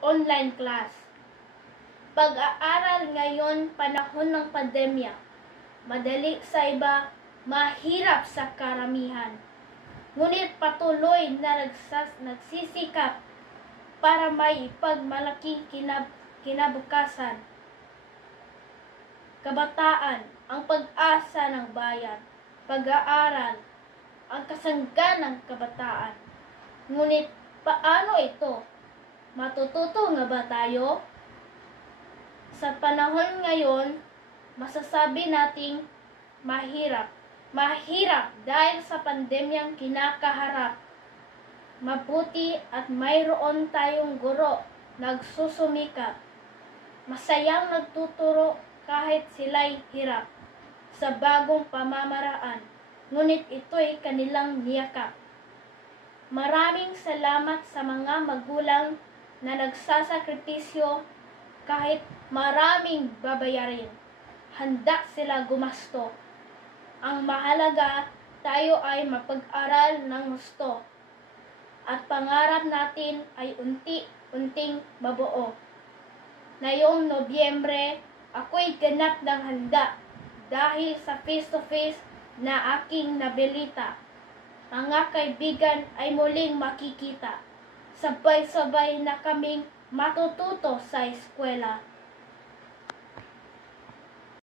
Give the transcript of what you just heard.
online class. Pag-aaral ngayon panahon ng pandemya. Madali sa iba, mahirap sa karamihan. Ngunit patuloy na nagsisikap para may ipagmalaking kinabukasan. Kabataan, ang pag-asa ng bayan. Pag-aaral, ang kasanggan ng kabataan. Ngunit paano ito? Matututo nga ba tayo? Sa panahon ngayon, masasabi nating mahirap. Mahirap dahil sa pandemyang kinakaharap. Mabuti at mayroon tayong guro nagsusumikap. Masayang nagtuturo kahit sila'y hirap sa bagong pamamaraan. Ngunit ito'y kanilang niyakap. Maraming salamat sa mga magulang na nagsasakripisyo kahit maraming babayarin. Handa sila gumasto. Ang mahalaga, tayo ay mapag-aral ng gusto. At pangarap natin ay unti-unting mabuo. Ngayong Nobyembre, ako'y ganap ng handa dahil sa face-to-face na aking nabilita. Mga kaibigan ay muling makikita. Sabay-sabay na kaming matututo sa eskwela.